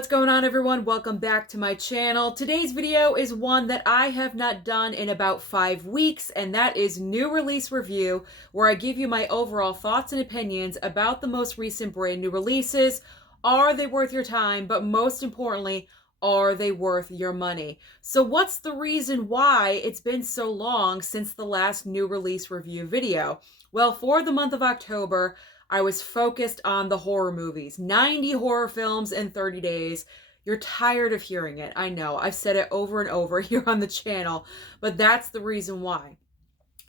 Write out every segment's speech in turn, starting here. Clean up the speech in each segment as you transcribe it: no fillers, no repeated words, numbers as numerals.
What's going on, everyone? Welcome back to my channel. Today's video is one that I have not done in about 5 weeks, and that is new release review, where I give you my overall thoughts and opinions about the most recent brand new releases. Are they worth your time? But most importantly, are they worth your money? So what's the reason why it's been so long since the last new release review video? Well, for the month of October, I was focused on the horror movies. 90 horror films in 30 days. You're tired of hearing it. I know. I've said it over and over here on the channel, but that's the reason why.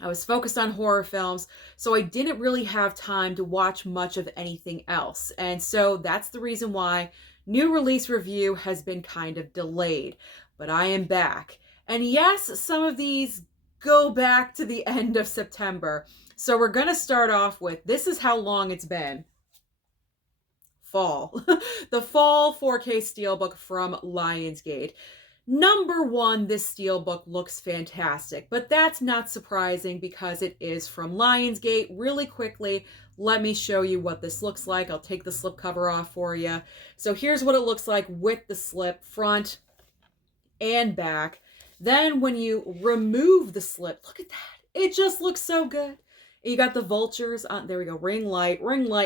I was focused on horror films, so I didn't really have time to watch much of anything else. And so that's the reason why new release review has been kind of delayed. But I am back. And yes, some of these go back to the end of September. So we're going to start off with, this is how long it's been. Fall. The fall 4K Steelbook from Lionsgate. Number one, this Steelbook looks fantastic, but that's not surprising because it is from Lionsgate. Really quickly, let me show you what this looks like. I'll take the slipcover off for you. So here's what it looks like with the slip, front and back. Then when you remove the slip, look at that. It just looks so good. You got the vultures on, there we go, ring light,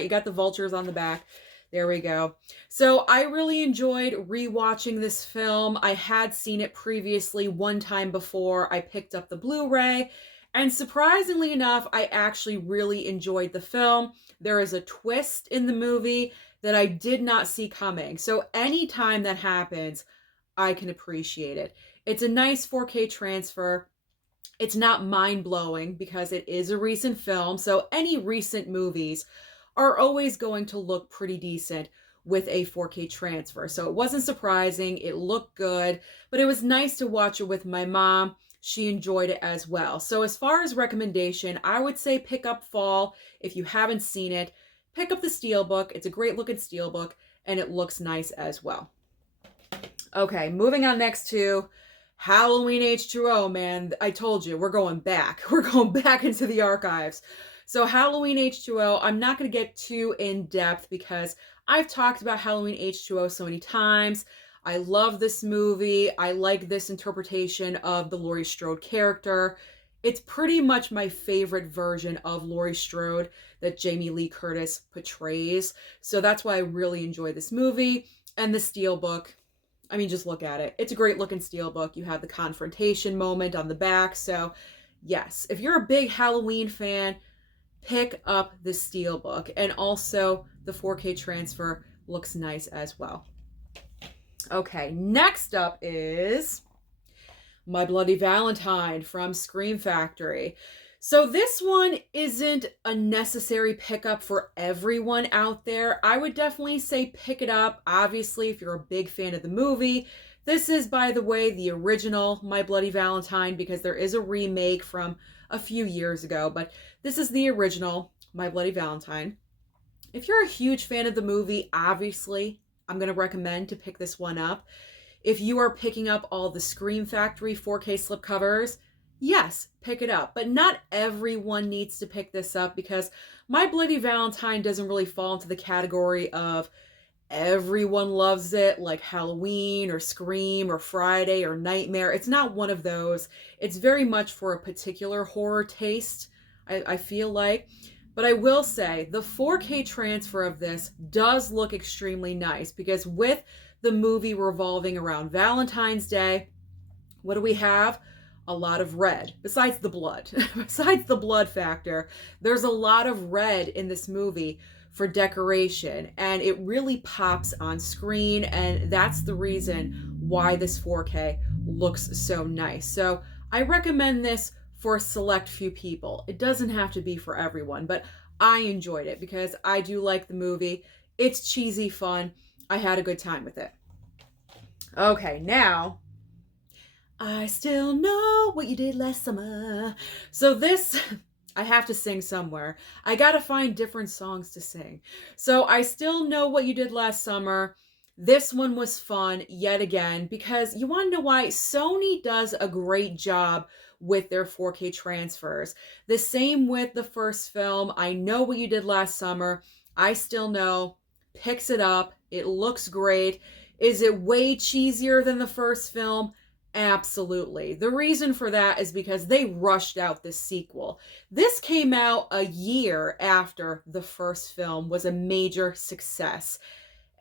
you got the vultures on the back. There we go. So I really enjoyed rewatching this film. I had seen it previously one time before I picked up the Blu-ray, and surprisingly enough, I actually really enjoyed the film. There is a twist in the movie that I did not see coming. So anytime that happens, I can appreciate it. It's a nice 4K transfer. It's not mind-blowing because it is a recent film, so any recent movies are always going to look pretty decent with a 4K transfer. So it wasn't surprising, it looked good, but it was nice to watch it with my mom. She enjoyed it as well. So as far as recommendation, I would say pick up Fall. If you haven't seen it, pick up the Steelbook. It's a great looking Steelbook, and it looks nice as well. Okay, moving on next to Halloween H2O, man. I told you, we're going back. We're going back into the archives. So Halloween H2O, I'm not going to get too in-depth because I've talked about Halloween H2O so many times. I love this movie. I like this interpretation of the Laurie Strode character. It's pretty much my favorite version of Laurie Strode that Jamie Lee Curtis portrays. So that's why I really enjoy this movie. And the Steelbook, I mean, just look at it. It's a great looking Steelbook. You have the confrontation moment on the back. So yes, if you're a big Halloween fan, pick up the Steelbook. And also the 4K transfer looks nice as well. Okay, next up is My Bloody Valentine from Scream Factory. So this one isn't a necessary pickup for everyone out there. I would definitely say pick it up, obviously, if you're a big fan of the movie. This is, by the way, the original My Bloody Valentine, because there is a remake from a few years ago, but this is the original My Bloody Valentine. If you're a huge fan of the movie, obviously, I'm going to recommend to pick this one up. If you are picking up all the Scream Factory 4K slipcovers, yes, pick it up. But not everyone needs to pick this up because My Bloody Valentine doesn't really fall into the category of everyone loves it, like Halloween or Scream or Friday or Nightmare. It's not one of those. It's very much for a particular horror taste, I feel like. But I will say the 4K transfer of this does look extremely nice because with the movie revolving around Valentine's Day, what do we have? A lot of red, besides the blood. Besides the blood factor, there's a lot of red in this movie for decoration, and it really pops on screen, and that's the reason why this 4K looks so nice. So I recommend this for a select few people. It doesn't have to be for everyone, but I enjoyed it because I do like the movie. It's cheesy fun. I had a good time with it. Okay, now I still know what you did last summer. So this, I have to sing somewhere. I gotta find different songs to sing. So I still know what you did last summer. This one was fun yet again because you want to know why? Sony does a great job with their 4K transfers. The same with the first film. I know what you did last summer. I still know. Picks it up. It looks great. Is it way cheesier than the first film? Absolutely. The reason for that is because they rushed out this sequel. This came out a year after the first film was a major success.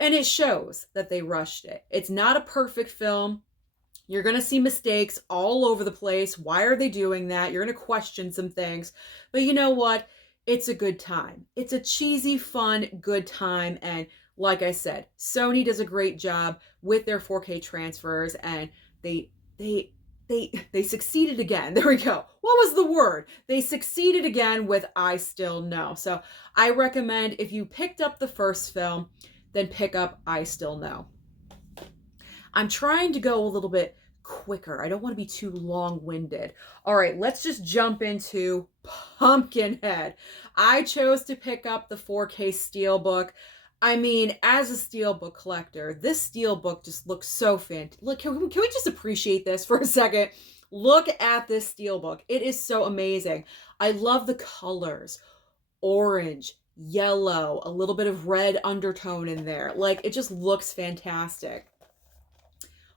And it shows that they rushed it. It's not a perfect film. You're going to see mistakes all over the place. Why are they doing that? You're going to question some things. But you know what? It's a good time. It's a cheesy, fun, good time. And like I said, Sony does a great job with their 4K transfers, and they succeeded again. There we go. What was the word? They succeeded again with I Still Know. So I recommend, if you picked up the first film, then pick up I Still Know. I'm trying to go a little bit quicker. I don't want to be too long-winded. All right, let's just jump into Pumpkinhead. I chose to pick up the 4K Steelbook. I mean, as a Steelbook collector, this Steelbook just looks so fantastic. Look, can we just appreciate this for a second? Look at this Steelbook. It is so amazing. I love the colors. Orange, yellow, a little bit of red undertone in there. Like, it just looks fantastic.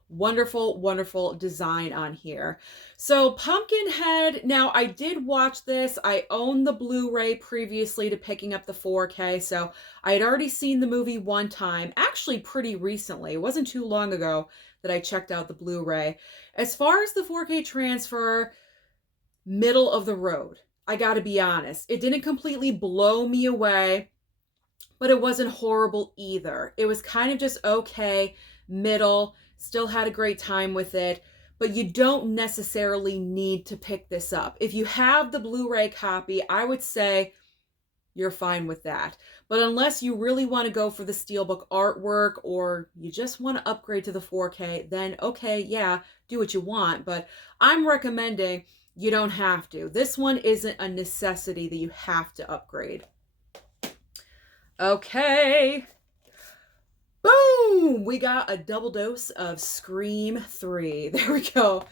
Wonderful, wonderful design on here. So Pumpkinhead, now I did watch this. I owned the Blu-ray previously to picking up the 4K, so I had already seen the movie one time, actually pretty recently. It wasn't too long ago that I checked out the Blu-ray. As far as the 4K transfer, middle of the road. I gotta be honest. It didn't completely blow me away, but it wasn't horrible either. It was kind of just okay, middle. Still had a great time with it, but you don't necessarily need to pick this up. If you have the Blu-ray copy, I would say you're fine with that. But unless you really want to go for the Steelbook artwork, or you just want to upgrade to the 4K, then okay, yeah, do what you want. But I'm recommending you don't have to. This one isn't a necessity that you have to upgrade. Okay. Boom! We got a double dose of Scream 3. There we go.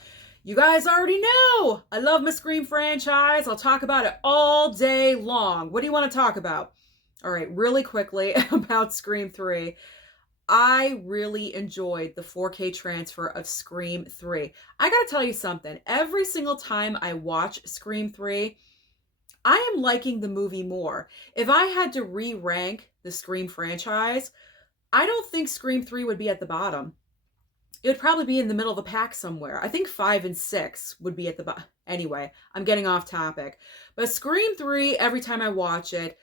You guys already know I love my Scream franchise. I'll talk about it all day long. What do you want to talk about? All right, really quickly about Scream 3. I really enjoyed the 4K transfer of Scream 3. I gotta tell you something. Every single time I watch Scream 3, I am liking the movie more. If I had to re-rank the Scream franchise, I don't think Scream 3 would be at the bottom. It would probably be in the middle of the pack somewhere. I think 5 and 6 would be at the bottom. Anyway, I'm getting off topic. But Scream 3, every time I watch it,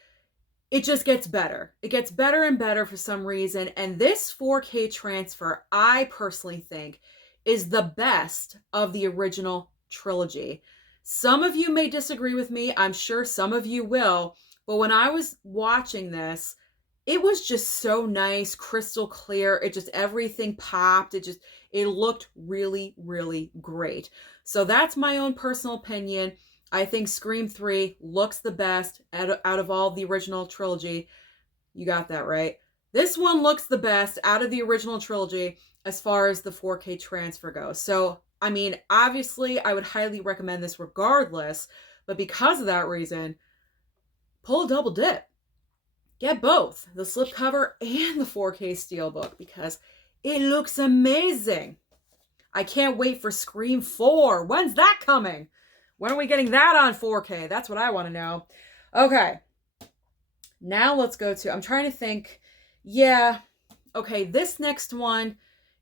it just gets better. It gets better and better for some reason. And this 4K transfer, I personally think, is the best of the original trilogy. Some of you may disagree with me. I'm sure some of you will. But when I was watching this, it was just so nice, crystal clear. It just, everything popped. It looked really, really great. So that's my own personal opinion. I think Scream 3 looks the best out of all the original trilogy. You got that right. This one looks the best out of the original trilogy as far as the 4K transfer goes. So, I mean, obviously, I would highly recommend this regardless. But because of that reason, pull a double dip. Get both, the slipcover and the 4K Steelbook, because it looks amazing. I can't wait for Scream 4. When's that coming? When are we getting that on 4K? That's what I want to know. Okay. Now let's go to, I'm trying to think. Yeah. Okay, this next one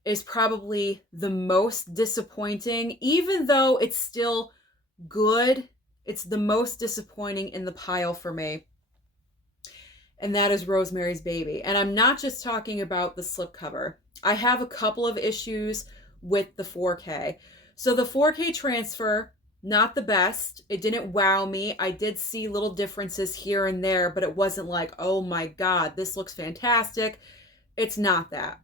is probably the most disappointing. Even though it's still good, it's the most disappointing in the pile for me. And that is Rosemary's Baby. And I'm not just talking about the slipcover. I have a couple of issues with the 4K. So the 4K transfer, not the best. It didn't wow me. I did see little differences here and there, but it wasn't like, oh my God, this looks fantastic. It's not that.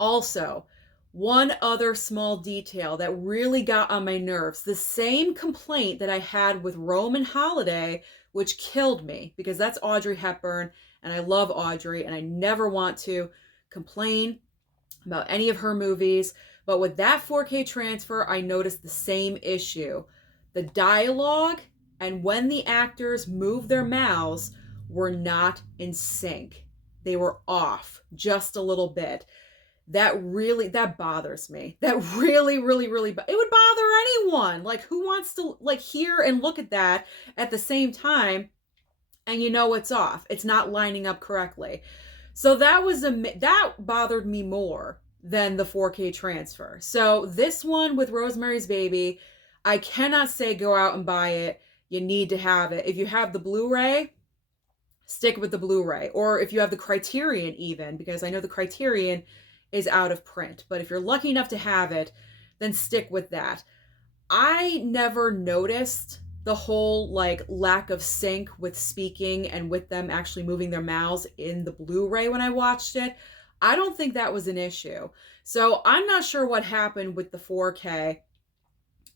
Also, one other small detail that really got on my nerves, the same complaint that I had with Roman Holiday, which killed me, because that's Audrey Hepburn, and I love Audrey, and I never want to complain about any of her movies. But with that 4K transfer, I noticed the same issue. The dialogue and when the actors moved their mouths were not in sync. They were off just a little bit. that bothers me. That really, really, really, it would bother anyone. Like, who wants to like hear and look at that at the same time, and you know it's off. It's not lining up correctly. So that bothered me more than the 4K transfer. So this one with Rosemary's Baby, I cannot say go out and buy it. You need to have it. If you have the Blu-ray, stick with the Blu-ray. Or if you have the Criterion even, because I know the Criterion is out of print. But if you're lucky enough to have it, then stick with that. I never noticed the whole like lack of sync with speaking and with them actually moving their mouths in the Blu-ray when I watched it. I don't think that was an issue. So I'm not sure what happened with the 4K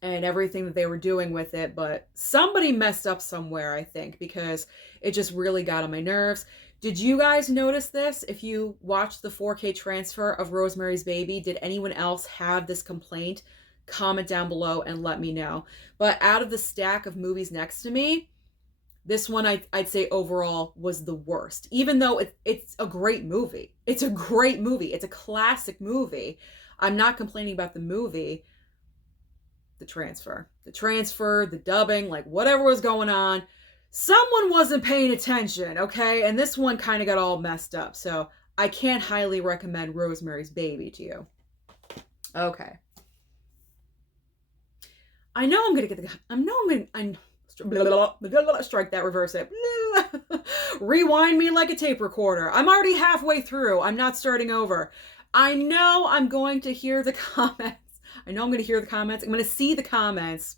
and everything that they were doing with it, but somebody messed up somewhere, I think, because it just really got on my nerves. Did you guys notice this? If you watched the 4K transfer of Rosemary's Baby, did anyone else have this complaint? Comment down below and let me know. But out of the stack of movies next to me, this one I'd say overall was the worst. Even though it's a great movie. It's a great movie. It's a classic movie. I'm not complaining about the movie. The transfer, the dubbing, like whatever was going on, someone wasn't paying attention, okay? And this one kind of got all messed up. So I can't highly recommend Rosemary's Baby to you. Okay. I know I'm going to get strike that, reverse it. Rewind me like a tape recorder. I'm already halfway through. I'm not starting over. I know I'm going to hear the comments. I'm going to see the comments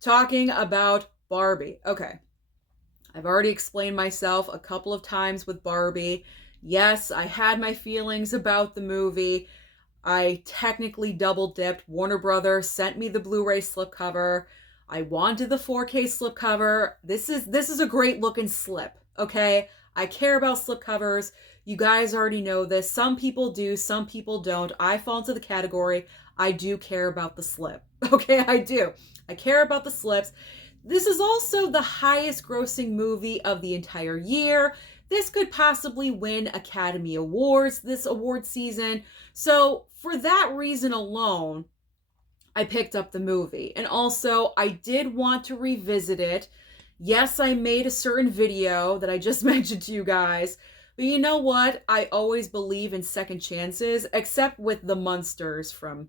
talking about Barbie. Okay. I've already explained myself a couple of times with Barbie. Yes, I had my feelings about the movie. I technically double dipped. Warner Brothers sent me the Blu-ray slipcover. I wanted the 4K slipcover. This is a great looking slip, okay? I care about slipcovers. You guys already know this. Some people do, some people don't. I fall into the category, I do care about the slip. Okay, I do. I care about the slips. This is also the highest grossing movie of the entire year. This could possibly win Academy Awards this award season. So for that reason alone, I picked up the movie. And also, I did want to revisit it. Yes, I made a certain video that I just mentioned to you guys. But you know what? I always believe in second chances, except with The Munsters from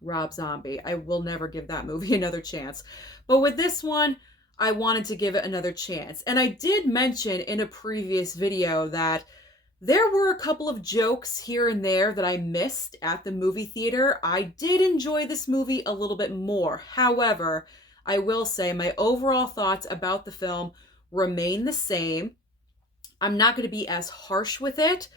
Rob Zombie. I will never give that movie another chance. But with this one, I wanted to give it another chance. And I did mention in a previous video that there were a couple of jokes here and there that I missed at the movie theater. I did enjoy this movie a little bit more. However, I will say my overall thoughts about the film remain the same. I'm not going to be as harsh with it,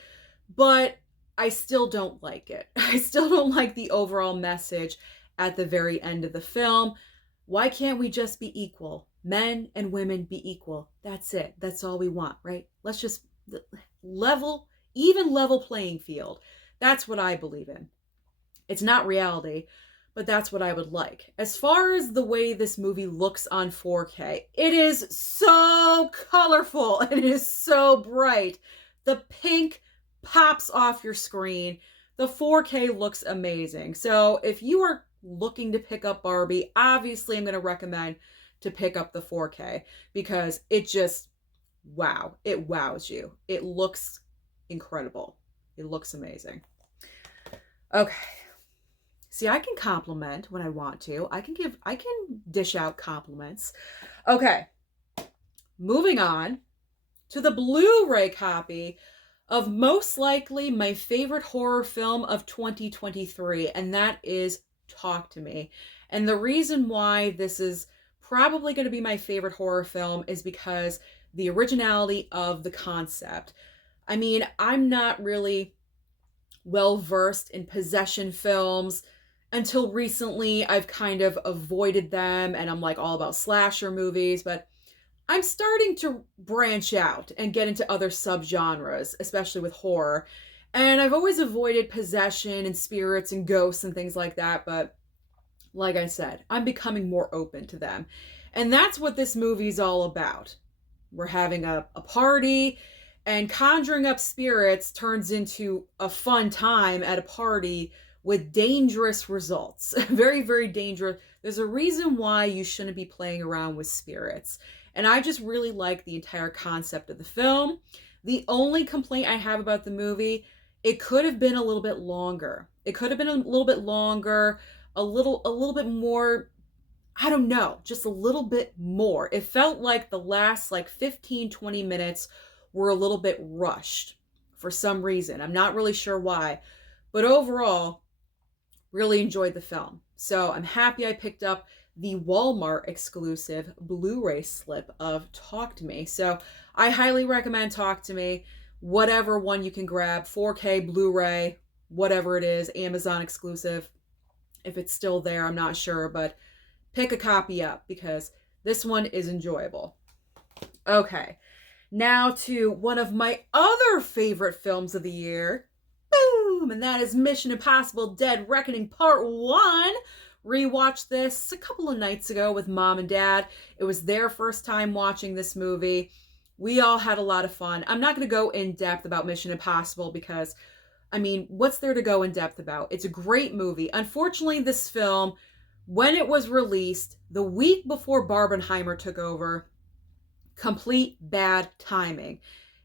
but I still don't like it. I still don't like the overall message at the very end of the film. Why can't we just be equal? Men and women be equal. That's it. That's all we want, right? Let's just even level playing field. That's what I believe in. It's not reality, but that's what I would like. As far as the way this movie looks on 4K, it is so colorful and it is so bright. The pink pops off your screen. The 4K looks amazing. So if you are looking to pick up Barbie, obviously I'm going to recommend to pick up the 4K because it just, wow, it wows you. It looks incredible. It looks amazing. Okay. See, I can compliment when I want to. I can dish out compliments. Okay. Moving on to the Blu-ray copy of most likely my favorite horror film of 2023, and that is Talk to Me. And the reason why this is probably going to be my favorite horror film is because the originality of the concept. I mean, I'm not really well versed in possession films. Until recently, I've kind of avoided them, and I'm like all about slasher movies, but I'm starting to branch out and get into other subgenres, especially with horror. And I've always avoided possession and spirits and ghosts and things like that, but like I said, I'm becoming more open to them. And that's what this movie's all about. We're having a party, And conjuring up spirits turns into a fun time at a party with dangerous results. Very, very dangerous. There's a reason why you shouldn't be playing around with spirits. And I just really like the entire concept of the film. The only complaint I have about the movie, it could have been a little bit longer. It could have been a little bit longer, a little bit more, I don't know, just a little bit more. It felt like the last like 15, 20 minutes were a little bit rushed for some reason. I'm not really sure why, but overall, really enjoyed the film. So I'm happy I picked up the Walmart exclusive Blu-ray slip of Talk to Me. So I highly recommend Talk to Me, whatever one you can grab, 4K, Blu-ray, whatever it is, Amazon exclusive. If it's still there, I'm not sure, but pick a copy up because this one is enjoyable. Okay, now to one of my other favorite films of the year. Boom! And that is Mission Impossible Dead Reckoning Part 1. Rewatched this a couple of nights ago with Mom and Dad. It was their first time watching this movie. We all had a lot of fun. I'm not going to go in depth about Mission Impossible because, I mean, what's there to go in depth about? It's a great movie. Unfortunately, this film, when it was released, the week before Barbenheimer took over, complete bad timing.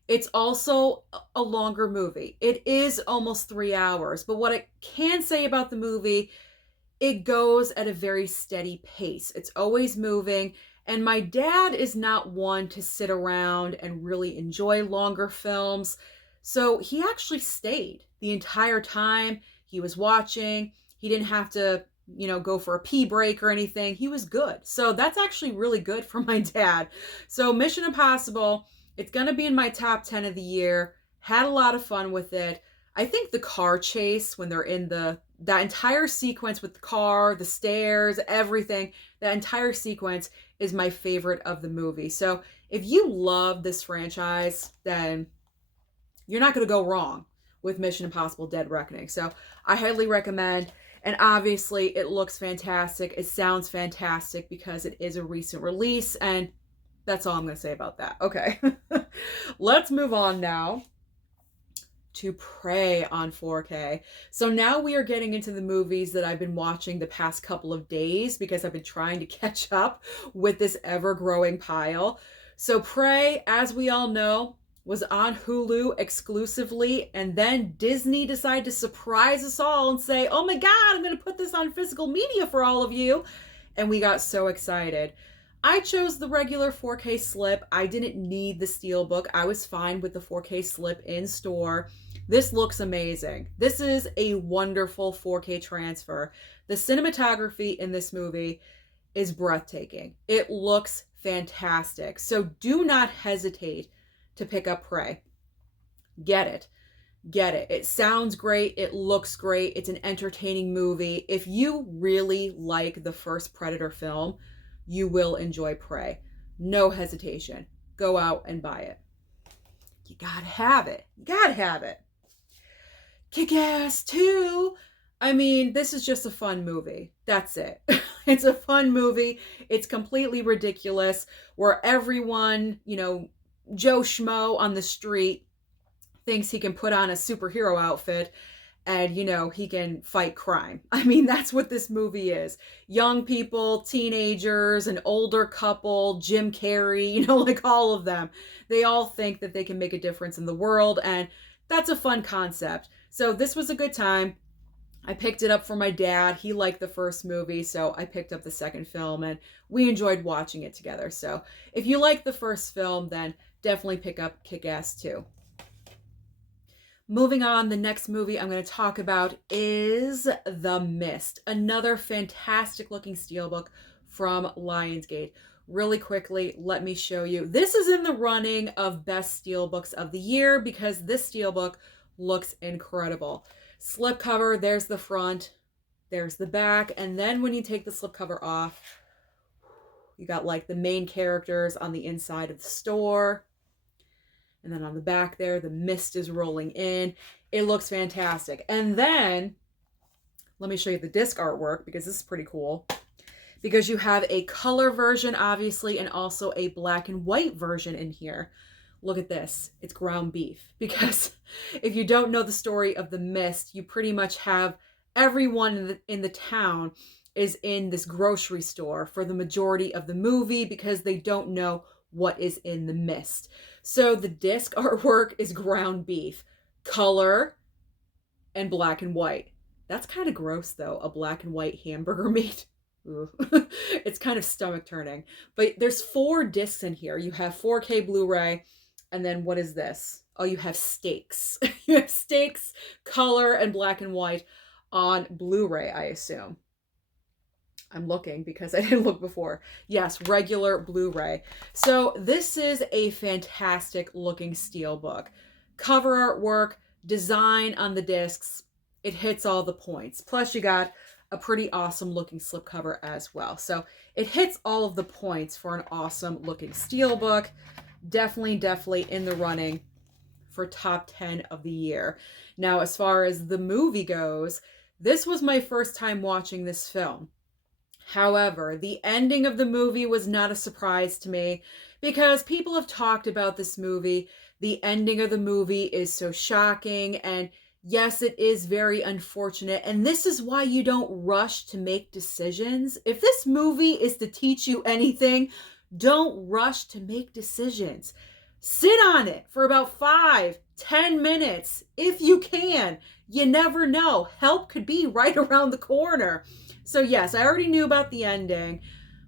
It's also a longer movie. It is almost 3 hours, but what I can say about the movie, it goes at a very steady pace. It's always moving, and my dad is not one to sit around and really enjoy longer films, so he actually stayed the entire time he was watching. He didn't have to, go for a pee break or anything. He was good. So that's actually really good for my dad. So Mission Impossible, it's going to be in my top 10 of the year. Had a lot of fun with it. I think the car chase when they're in that entire sequence with the car, the stairs, everything, that entire sequence is my favorite of the movie. So if you love this franchise, then you're not going to go wrong with Mission Impossible Dead Reckoning. So I highly recommend. And obviously it looks fantastic. It sounds fantastic because it is a recent release. And that's all I'm going to say about that. Okay. Let's move on now to Prey on 4K. So now we are getting into the movies that I've been watching the past couple of days because I've been trying to catch up with this ever-growing pile. So Prey, as we all know, was on Hulu exclusively, and then Disney decided to surprise us all and say, oh my God, I'm going to put this on physical media for all of you. And we got so excited. I chose the regular 4K slip. I didn't need the Steelbook. I was fine with the 4K slip in store. This looks amazing. This is a wonderful 4K transfer. The cinematography in this movie is breathtaking. It looks fantastic. So do not hesitate to pick up Prey. Get it. Get it. It sounds great. It looks great. It's an entertaining movie. If you really like the first Predator film, you will enjoy Prey. No hesitation. Go out and buy it. You gotta have it. You gotta have it. Kick-Ass 2. I mean, this is just a fun movie. That's it. It's a fun movie. It's completely ridiculous where everyone, Joe Schmo on the street thinks he can put on a superhero outfit and, he can fight crime. I mean, that's what this movie is. Young people, teenagers, an older couple, Jim Carrey, like all of them. They all think that they can make a difference in the world, and that's a fun concept. So this was a good time. I picked it up for my dad. He liked the first movie, so I picked up the second film, and we enjoyed watching it together. So if you like the first film, then definitely pick up Kick-Ass 2. Moving on, the next movie I'm going to talk about is The Mist, another fantastic looking Steelbook from Lionsgate. Really quickly, let me show you. This is in the running of best Steelbooks of the year because this Steelbook looks incredible. Slipcover, there's the front, there's the back, and then when you take the slipcover off, you got like the main characters on the inside of the store. And then on the back there, the mist is rolling in. It looks fantastic. And then, let me show you the disc artwork because this is pretty cool. Because you have a color version, obviously, and also a black and white version in here. look at this. It's ground beef. Because if you don't know the story of The Mist, you pretty much have everyone in the town is in this grocery store for the majority of the movie because they don't know what is in the mist. So the disc artwork is ground beef, color, and black and white. That's kind of gross though, a black and white hamburger meat. It's kind of stomach turning. But there's 4 discs in here. You have 4K Blu-ray, and then what is this? Oh, you have steaks. You have steaks, color, and black and white on Blu-ray, I assume. I'm looking because I didn't look before. Yes, regular Blu-ray. So this is a fantastic looking Steelbook. Cover artwork, design on the discs, it hits all the points. Plus you got a pretty awesome looking slipcover as well. So it hits all of the points for an awesome looking Steelbook. Definitely in the running for top 10 of the year. Now, as far as the movie goes, this was my first time watching this film. However, the ending of the movie was not a surprise to me because people have talked about this movie. The ending of the movie is so shocking, and yes, it is very unfortunate, and this is why you don't rush to make decisions. If this movie is to teach you anything, don't rush to make decisions. Sit on it for about 5-10 minutes if you can. You never know. Help could be right around the corner. So yes, I already knew about the ending,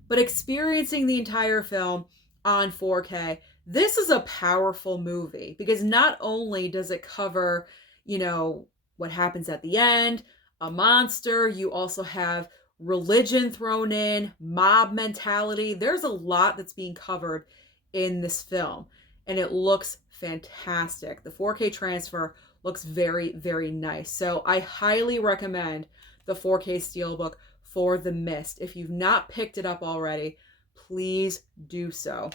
but experiencing the entire film on 4K, this is a powerful movie because not only does it cover, you know, what happens at the end, a monster, you also have religion thrown in, mob mentality. There's a lot that's being covered in this film, and it looks fantastic. The 4K transfer looks very nice. So I highly recommend the 4K Steelbook for The Mist. If you've not picked it up already, please do so.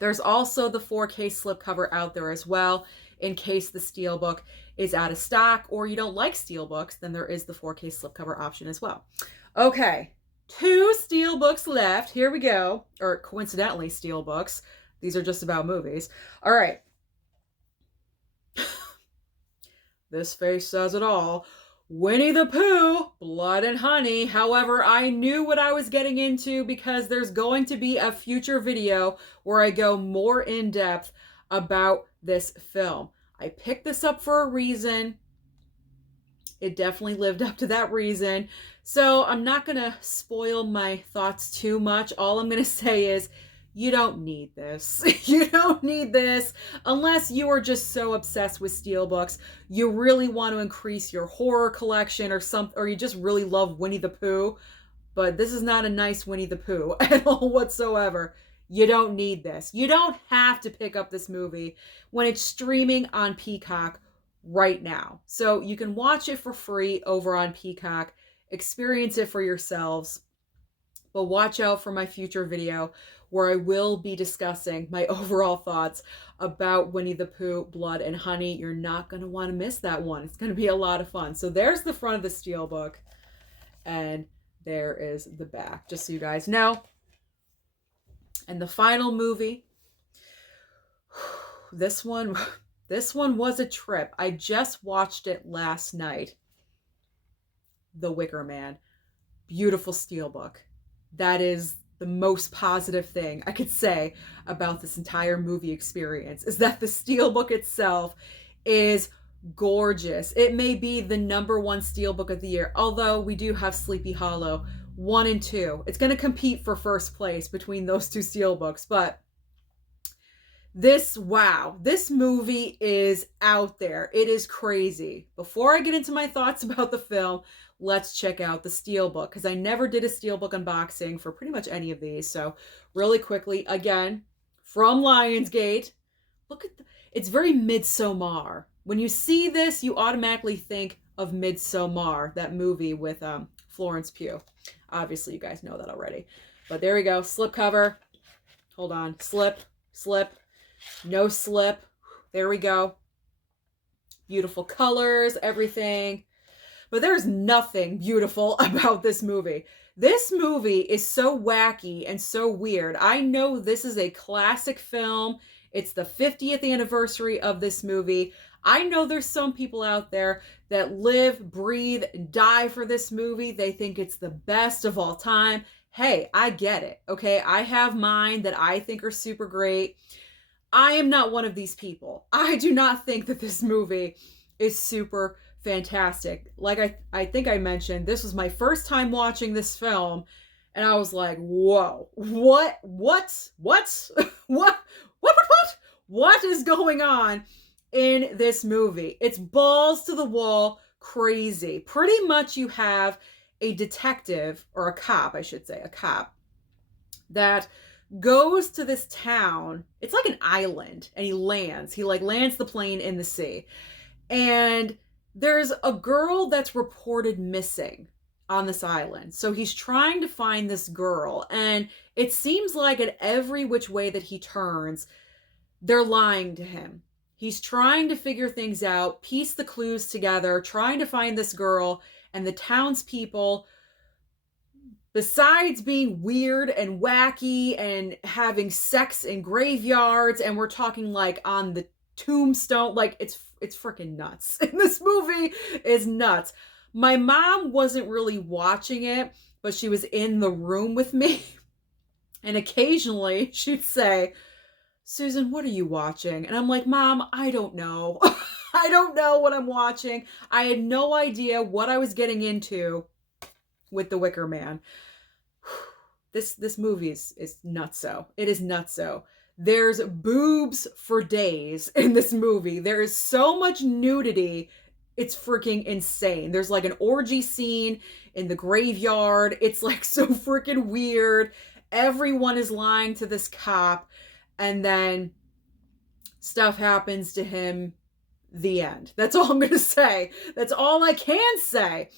There's also the 4K slipcover out there as well, in case the Steelbook is out of stock or you don't like Steelbooks, then there is the 4K slipcover option as well. Okay, 2 Steelbooks left. Here we go. Or coincidentally, Steelbooks. These are just about movies. All right. This face says it all. Winnie the Pooh, Blood and Honey. However, I knew what I was getting into because there's going to be a future video where I go more in depth about this film. I picked this up for a reason. It definitely lived up to that reason. So I'm not going to spoil my thoughts too much. All I'm going to say is, you don't need this. You don't need this unless you are just so obsessed with Steelbooks. You really want to increase your horror collection or you just really love Winnie the Pooh. But this is not a nice Winnie the Pooh at all whatsoever. You don't need this. You don't have to pick up this movie when it's streaming on Peacock right now. So you can watch it for free over on Peacock. Experience it for yourselves. But watch out for my future video where I will be discussing my overall thoughts about Winnie the Pooh, Blood and Honey. You're not going to want to miss that one. It's going to be a lot of fun. So there's the front of the Steelbook, and there is the back, just so you guys know. And the final movie, this one was a trip. I just watched it last night. The Wicker Man. Beautiful Steelbook. That is the most positive thing I could say about this entire movie experience, is that the Steelbook itself is gorgeous. It may be the #1 Steelbook of the year, although we do have Sleepy Hollow 1 and 2. It's going to compete for first place between those 2 Steelbooks, but this movie is out there. It is crazy. Before I get into my thoughts about the film, let's check out the Steelbook, because I never did a Steelbook unboxing for pretty much any of these. So really quickly, again, from Lionsgate, look at it's very Midsommar. When you see this, you automatically think of Midsommar, that movie with Florence Pugh. Obviously, you guys know that already. But there we go, slipcover. Hold on, slip, no slip. There we go. Beautiful colors, everything. But there's nothing beautiful about this movie. This movie is so wacky and so weird. I know this is a classic film. It's the 50th anniversary of this movie. I know there's some people out there that live, breathe, and die for this movie. They think it's the best of all time. Hey, I get it, okay? I have mine that I think are super great. I am not one of these people. I do not think that this movie is super fantastic. Like I think I mentioned, this was my first time watching this film, and I was like, whoa, what, what is going on in this movie? It's balls to the wall crazy. Pretty much you have a detective, or a cop, I should say, a cop, that goes to this town. It's like an island, and he lands the plane in the sea. And there's a girl that's reported missing on this island. So he's trying to find this girl, and it seems like at every which way that he turns, they're lying to him. He's trying to figure things out, piece the clues together, trying to find this girl, and the townspeople, besides being weird and wacky and having sex in graveyards, and we're talking like on the tombstone, like it's freaking nuts. And this movie is nuts. My mom wasn't really watching it, but she was in the room with me. And occasionally she'd say, Susan, what are you watching? And I'm like, Mom, I don't know. I don't know what I'm watching. I had no idea what I was getting into with The Wicker Man. This movie is nutso. It is nutso. There's boobs for days in this movie. There is so much nudity. It's freaking insane. There's like an orgy scene in the graveyard. It's like so freaking weird. Everyone is lying to this cop, and then stuff happens to him. The end. That's all I'm going to say. That's all I can say.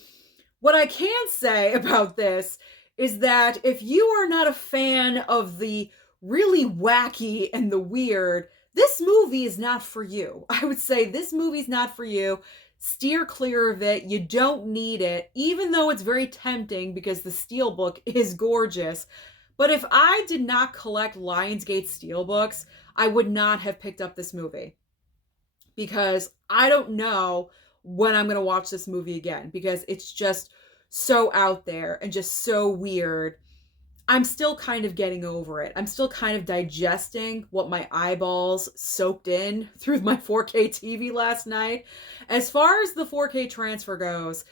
What I can say about this is that if you are not a fan of the really wacky and the weird, this movie is not for you. I would say this movie's not for you. Steer clear of it. You don't need it, even though it's very tempting because the Steelbook is gorgeous. But if I did not collect Lionsgate Steelbooks, I would not have picked up this movie, because I don't know when I'm going to watch this movie again, because it's just so out there and just so weird. I'm still kind of getting over it. I'm still kind of digesting what my eyeballs soaked in through my 4K TV last night. As far as the 4K transfer goes,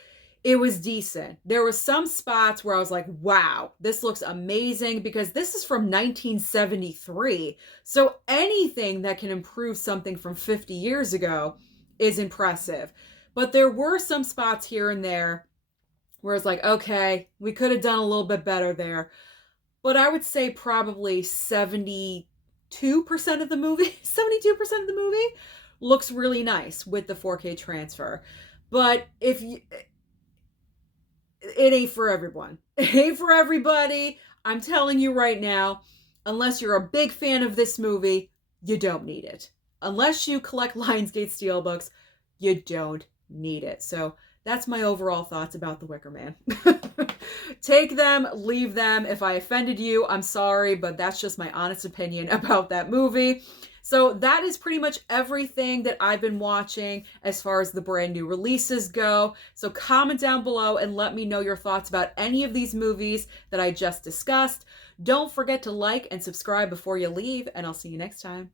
it was decent. There was some spots where I was like, wow, this looks amazing, because this is from 1973. So anything that can improve something from 50 years ago is impressive. But there were some spots here and there where it's like, okay, we could have done a little bit better there. But I would say probably 72% of the movie, 72% of the movie looks really nice with the 4K transfer. But if you, it ain't for everyone. It ain't for everybody. I'm telling you right now, unless you're a big fan of this movie, you don't need it. Unless you collect Lionsgate Steelbooks, you don't need it. So that's my overall thoughts about The Wicker Man. Take them, leave them. If I offended you, I'm sorry, but that's just my honest opinion about that movie. So that is pretty much everything that I've been watching as far as the brand new releases go. So comment down below and let me know your thoughts about any of these movies that I just discussed. Don't forget to like and subscribe before you leave, and I'll see you next time.